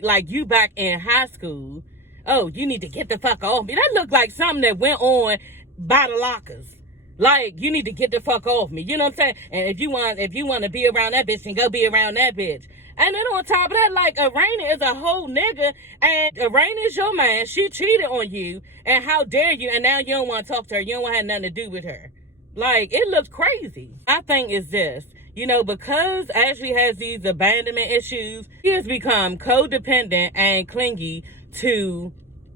Like you back in high school. Oh, you need to get the fuck off me. That looked like something that went on by the lockers. Like, you need to get the fuck off me. You know what I'm saying? And if you want to be around that bitch, then go be around that bitch. And then on top of that, like, Erayna is a whole nigga, and Erayna is your man. She cheated on you, and how dare you? And now you don't want to talk to her. You don't want to have nothing to do with her. Like, it looks crazy. My thing is this. You know, because Ashley has these abandonment issues, she has become codependent and clingy to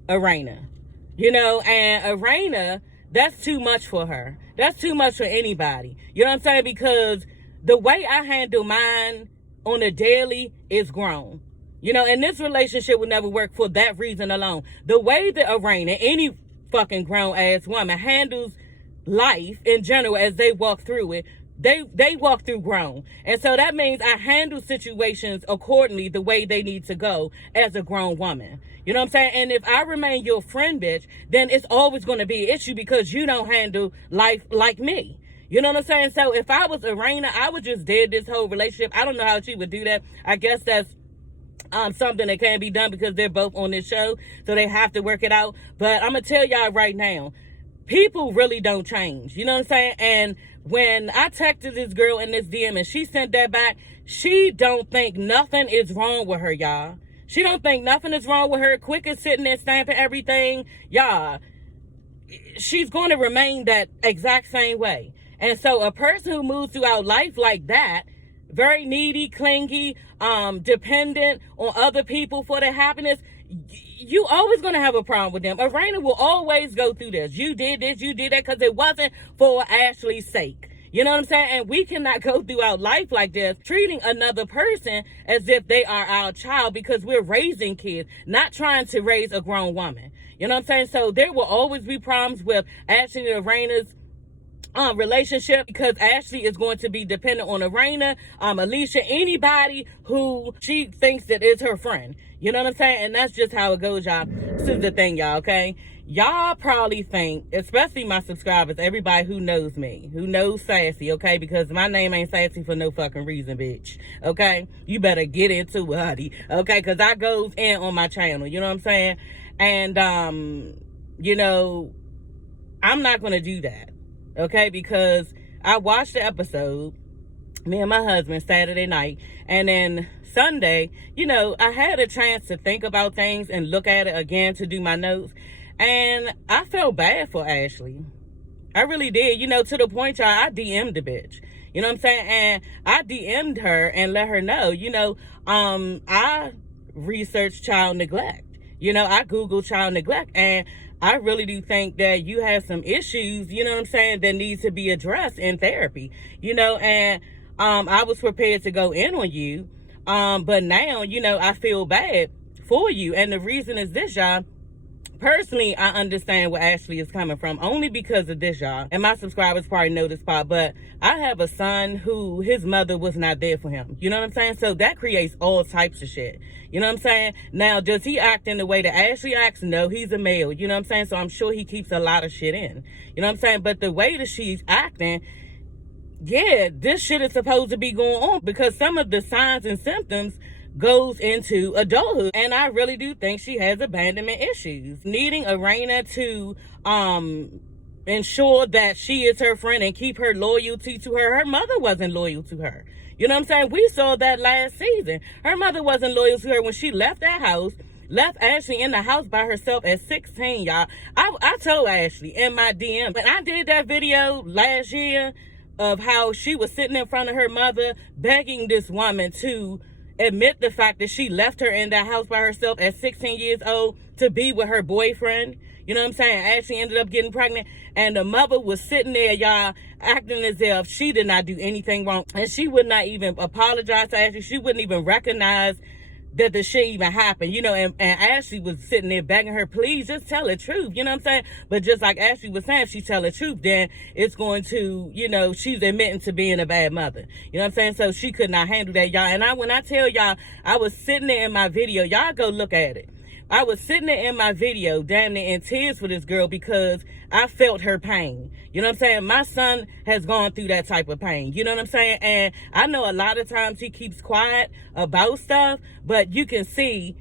Erayna. You know, and Erayna, that's too much for her. That's too much for anybody. You know what I'm saying? Because the way I handle mine on a daily is grown. You know, and this relationship would never work for that reason alone. The way that Erayna, any fucking grown-ass woman, handles life in general as they walk through it, they walk through grown. And so that means I handle situations accordingly the way they need to go as a grown woman. You know what I'm saying? And if I remain your friend, bitch, then it's always going to be an issue because you don't handle life like me. You know what I'm saying? So if I was Erayna, I would just dead this whole relationship. I don't know how she would do that. I guess that's something that can be done because they're both on this show, so they have to work it out. But I'm going to tell y'all right now, people really don't change. You know what I'm saying? And when I texted this girl in this DM and she sent that back, she don't think nothing is wrong with her, y'all. She don't think nothing is wrong with her. Quick is sitting there stamping everything. Y'all, she's going to remain that exact same way. And so a person who moves throughout life like that, very needy, clingy, dependent on other people for their happiness, you always going to have a problem with them. Erayna will always go through this. You did this, you did that, because it wasn't for Ashley's sake. You know what I'm saying? And we cannot go throughout life like this, treating another person as if they are our child, because we're raising kids, not trying to raise a grown woman. You know what I'm saying? So there will always be problems with Ashley and Erayna's relationship, because Ashley is going to be dependent on Erayna, Alicia, anybody who she thinks that is her friend. You know what I'm saying? And that's just how it goes, y'all. This is the thing, y'all, okay? Y'all probably think, especially my subscribers, everybody who knows me, who knows Sassy, okay? Because my name ain't Sassy for no fucking reason, bitch, okay? You better get into it, honey, okay? Because I goes in on my channel, you know what I'm saying? And, you know, I'm not going to do that, okay? Because I watched the episode, me and my husband, Saturday night, and then Sunday, you know, I had a chance to think about things and look at it again to do my notes. And I felt bad for Ashley. I really did, you know, to the point, y'all, I DM'd the bitch. You know what I'm saying? And I DM'd her and let her know, you know, I researched child neglect. You know, I Googled child neglect, and I really do think that you have some issues, you know what I'm saying, that needs to be addressed in therapy. You know, and I was prepared to go in on you. But now, you know, I feel bad for you. And the reason is this, y'all. Personally, I understand where Ashley is coming from, only because of this, y'all. And my subscribers probably know this part, but I have a son who, his mother was not there for him. You know what I'm saying? So that creates all types of shit. You know what I'm saying? Now, does he act in the way that Ashley acts? No, he's a male. You know what I'm saying? So I'm sure he keeps a lot of shit in. You know what I'm saying? But the way that she's acting, yeah, this shit is supposed to be going on, because some of the signs and symptoms goes into adulthood. And I really do think she has abandonment issues. Needing Erayna to ensure that she is her friend and keep her loyalty to her. Her mother wasn't loyal to her. You know what I'm saying? We saw that last season. Her mother wasn't loyal to her when she left that house, left Ashley in the house by herself at 16, y'all. I told Ashley in my DM, when I did that video last year of how she was sitting in front of her mother begging this woman to admit the fact that she left her in that house by herself at 16 years old to be with her boyfriend. You know what I'm saying? Ashley ended up getting pregnant, and the mother was sitting there, y'all, acting as if she did not do anything wrong. And she would not even apologize to Ashley. She wouldn't even recognize that the shit even happened, you know, and Ashley was sitting there begging her, please just tell the truth, you know what I'm saying? But just like Ashley was saying, if she tell the truth, then it's going to, you know, she's admitting to being a bad mother, you know what I'm saying? So she could not handle that, y'all. And when I tell y'all, I was sitting there in my video, y'all go look at it. I was sitting there in my video, damn near in tears for this girl, because I felt her pain. You know what I'm saying? My son has gone through that type of pain. You know what I'm saying? And I know a lot of times he keeps quiet about stuff, but you can see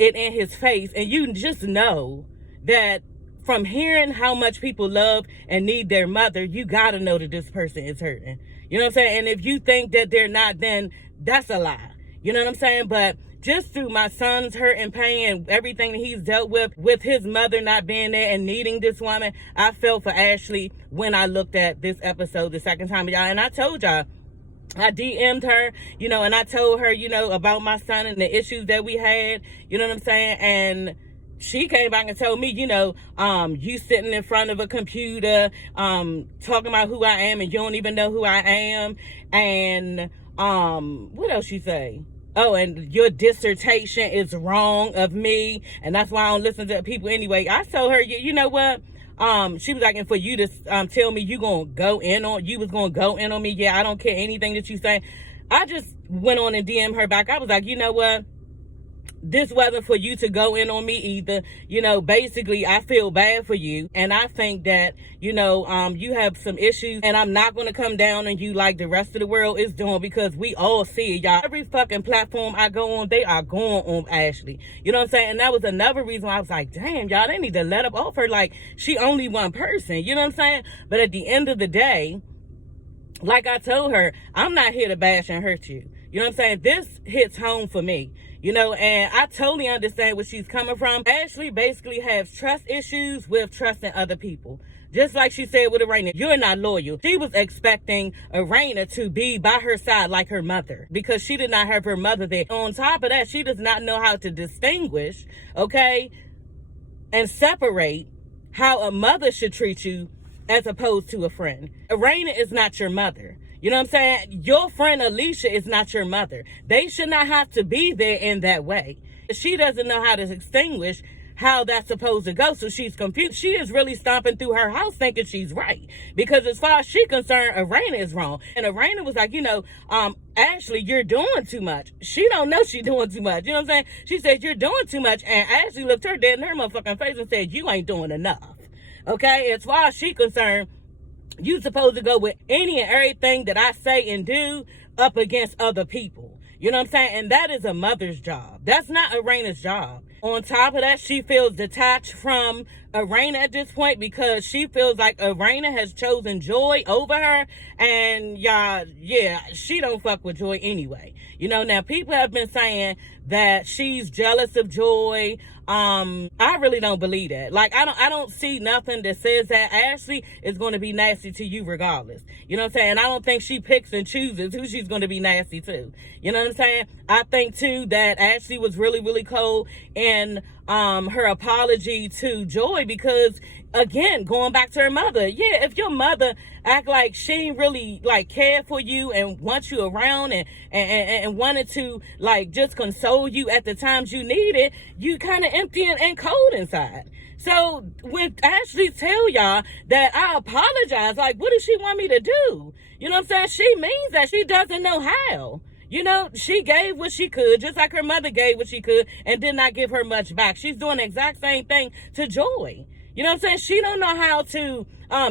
it in his face, and you just know that from hearing how much people love and need their mother, you gotta know that this person is hurting. You know what I'm saying? And if you think that they're not, then that's a lie. You know what I'm saying? But just through my son's hurt and pain and everything that he's dealt with his mother not being there and needing this woman, I felt for Ashley when I looked at this episode the second time, y'all. And I told y'all, I DM'd her, you know, and I told her, you know, about my son and the issues that we had, you know what I'm saying? And she came back and told me, you know, you sitting in front of a computer, talking about who I am, and you don't even know who I am. And what else she say? Oh, and your dissertation is wrong of me, and that's why I don't listen to people anyway. I told her, you know what? She was like, and for you to tell me you was gonna go in on me, yeah, I don't care anything that you say. I just went on and DM her back. I was like, you know what? This wasn't for you to go in on me either. You know, basically, I feel bad for you. And I think that, you know, you have some issues. And I'm not going to come down on you like the rest of the world is doing, because we all see it, y'all. Every fucking platform I go on, they are going on Ashley. You know what I'm saying? And that was another reason why I was like, damn, y'all, they need to let up off her. Like, she only one person. You know what I'm saying? But at the end of the day, like I told her, I'm not here to bash and hurt you. You know what I'm saying? This hits home for me. You know, and I totally understand where she's coming from. Ashley basically has trust issues with trusting other people. Just like she said with Erayna, you're not loyal. She was expecting Erayna to be by her side like her mother, because she did not have her mother there. On top of that, she does not know how to distinguish, okay, and separate how a mother should treat you as opposed to a friend. Erayna is not your mother. You know what I'm saying? Your friend Alicia is not your mother. They should not have to be there in that way. She doesn't know how to distinguish how that's supposed to go, so she's confused. She is really stomping through her house thinking she's right, because as far as she's concerned, Erayna is wrong. And Erayna was like, you know, Ashley, you're doing too much. She don't know she's doing too much. You know what I'm saying? She said, you're doing too much. And Ashley looked her dead in her motherfucking face and said, you ain't doing enough. Okay? As far as she's concerned, you supposed to go with any and everything that I say and do up against other people. You know what I'm saying? And that is a mother's job. That's not Erayna's job. On top of that, she feels detached from Erayna at this point, because she feels like Erayna has chosen Joy over her. And y'all, yeah, she don't fuck with Joy anyway. You know, now people have been saying that she's jealous of Joy. I really don't believe that. Like, I don't see nothing that says that Ashley is going to be nasty to you regardless. You know what I'm saying? I don't think she picks and chooses who she's going to be nasty to. You know what I'm saying? I think too that Ashley was really, really cold in her apology to Joy, because again, going back to her mother, yeah, if your mother act like she ain't really like care for you and wants you around and wanted to like just console you at the times you need it, you kind of empty and cold inside. So when Ashley tell y'all that I apologize, like, what does she want me to do? You know what I'm saying? She means that she doesn't know how. You know, she gave what she could, just like her mother gave what she could, and did not give her much back. She's doing the exact same thing to Joy. You know what I'm saying? She don't know how to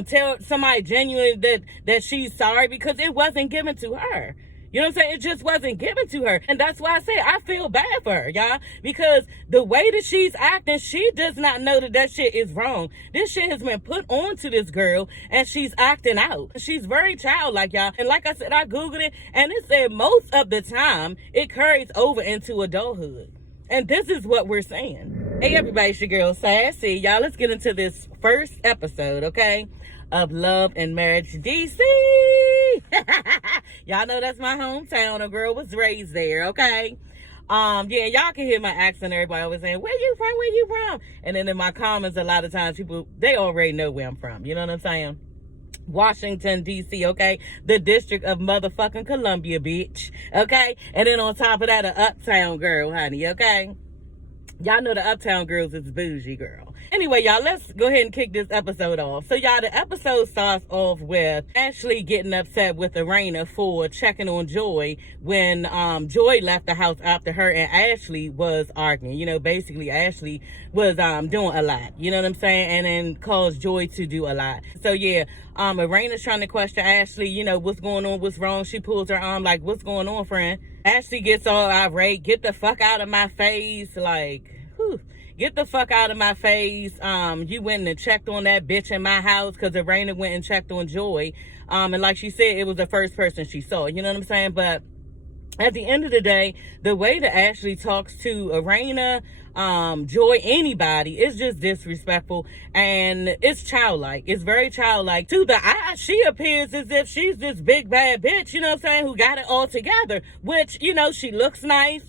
tell somebody genuinely that she's sorry, because it wasn't given to her. You know what I'm saying? It just wasn't given to her. And that's why I say I feel bad for her, y'all. Because the way that she's acting, she does not know that shit is wrong. This shit has been put on to this girl, and she's acting out. She's very childlike, y'all. And like I said, I Googled it, and it said most of the time, it carries over into adulthood. And this is what we're saying. Hey, everybody, it's your girl, Sassy. Y'all, let's get into this first episode, okay, of Love and Marriage DC. Y'all know that's my hometown. A girl was raised there, okay? Yeah, y'all can hear my accent. Everybody always saying, where you from? Where you from? And then in my comments, a lot of times people, they already know where I'm from. You know what I'm saying? Washington, D.C., okay? The District of motherfucking Columbia, bitch, okay? And then on top of that, an uptown girl, honey, okay? Y'all know the uptown girls is bougie, girl. Anyway, y'all, let's go ahead and kick this episode off. So, y'all, the episode starts off with Ashley getting upset with Erayna for checking on Joy when Joy left the house after her and Ashley was arguing. You know, basically, Ashley was doing a lot. You know what I'm saying? And then caused Joy to do a lot. So, yeah, Erayna's trying to question Ashley, you know, what's going on, what's wrong. She pulls her arm like, what's going on, friend? Ashley gets all irate, get the fuck out of my face, like, whew, get the fuck out of my face. You went and checked on that bitch in my house because Erayna went and checked on Joy. And like she said, it was the first person she saw. You know what I'm saying? But at the end of the day, the way that Ashley talks to Erayna, Joy, anybody, is just disrespectful, and it's childlike. It's very childlike. To the eye, she appears as if she's this big bad bitch, you know what I'm saying, who got it all together, which, you know, she looks nice.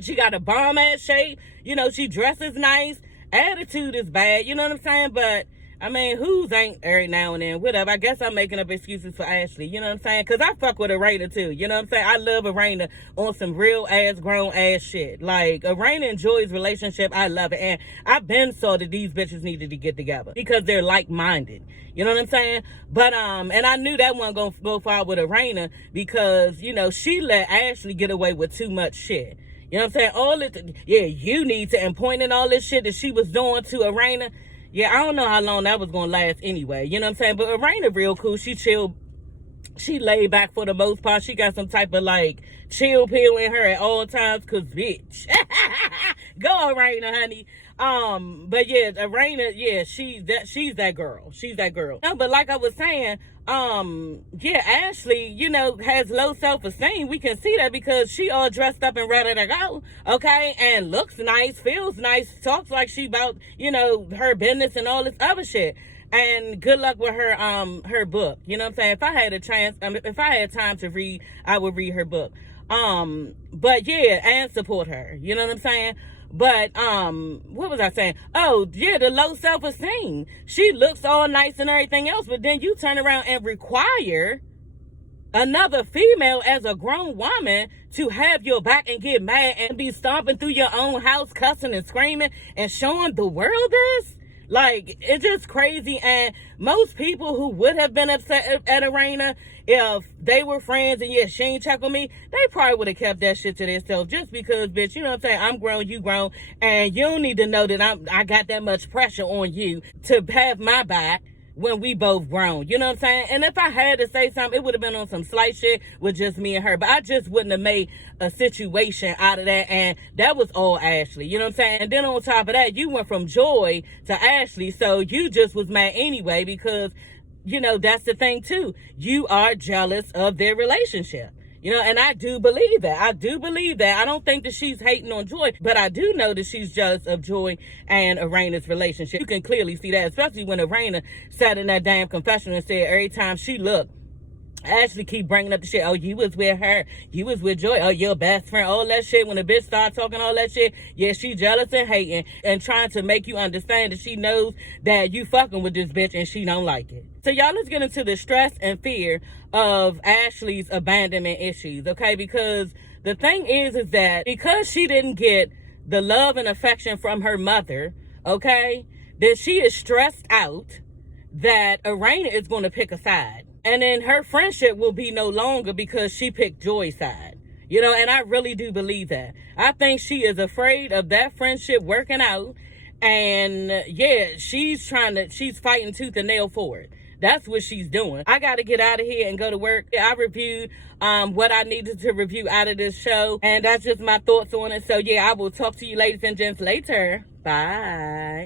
She got a bomb ass shape, you know, she dresses nice. Attitude is bad, you know what I'm saying? But I mean, who's ain't every now and then, whatever. I guess I'm making up excuses for Ashley, you know what I'm saying? Because I fuck with Erayna too, you know what I'm saying? I love Erayna on some real ass, grown ass shit. Like, Erayna and Joy's relationship, I love it. And I've been saw that these bitches needed to get together because they're like-minded, you know what I'm saying? But, and I knew that wasn't going to go far with Erayna because, you know, she let Ashley get away with too much shit. You know what I'm saying? All this, yeah, you need to, and pointing all this shit that she was doing to Erayna. Yeah, I don't know how long that was going to last anyway. You know what I'm saying? But Erayna real cool. She chill. She laid back for the most part. She got some type of, like, chill pill in her at all times. Because, bitch. Go, Erayna, honey. But, yeah, Erayna, yeah, she's that girl. She's that girl. No, but like I was saying, yeah, Ashley, you know, has low self-esteem. We can see that because she all dressed up and ready to go, okay? And looks nice, feels nice, talks like she about, you know, her business and all this other shit. And good luck with her book. You know what I'm saying? If I had a chance, if I had time to read, I would read her book. But yeah, and support her. You know what I'm saying? But, what was I saying? Oh, yeah, the low self-esteem. She looks all nice and everything else, but then you turn around and require another female as a grown woman to have your back and get mad and be stomping through your own house, cussing and screaming and showing the world this. Like, it's just crazy. And most people who would have been upset at Erayna if they were friends and yeah, she ain't check on me, they probably would have kept that shit to themselves just because, bitch, you know what I'm saying? I'm grown, you grown, and you don't need to know that I got that much pressure on you to have my back when we both grown. You know what I'm saying? And if I had to say something, it would have been on some slight shit with just me and her. But I just wouldn't have made a situation out of that. And that was all Ashley. You know what I'm saying? And then on top of that, you went from Joy to Ashley. So you just was mad anyway because, you know, that's the thing too. You are jealous of their relationship. You know, and I do believe that. I do believe that. I don't think that she's hating on Joy, but I do know that she's jealous of Joy and Erayna's relationship. You can clearly see that, especially when Erayna sat in that damn confessional and said every time she looked, Ashley keep bringing up the shit. Oh, you was with her. You was with Joy. Oh, your best friend. All that shit. When the bitch start talking all that shit, yeah, she jealous and hating and trying to make you understand that she knows that you fucking with this bitch and she don't like it. So y'all, let's get into the stress and fear of Ashley's abandonment issues, okay? Because the thing is that because she didn't get the love and affection from her mother, okay, that she is stressed out that Erayna is going to pick a side. And then her friendship will be no longer because she picked Joy's side. You know, and I really do believe that. I think she is afraid of that friendship working out. And yeah, she's fighting tooth and nail for it. That's what she's doing. I got to get out of here and go to work. I reviewed what I needed to review out of this show. And that's just my thoughts on it. So yeah, I will talk to you ladies and gents later. Bye.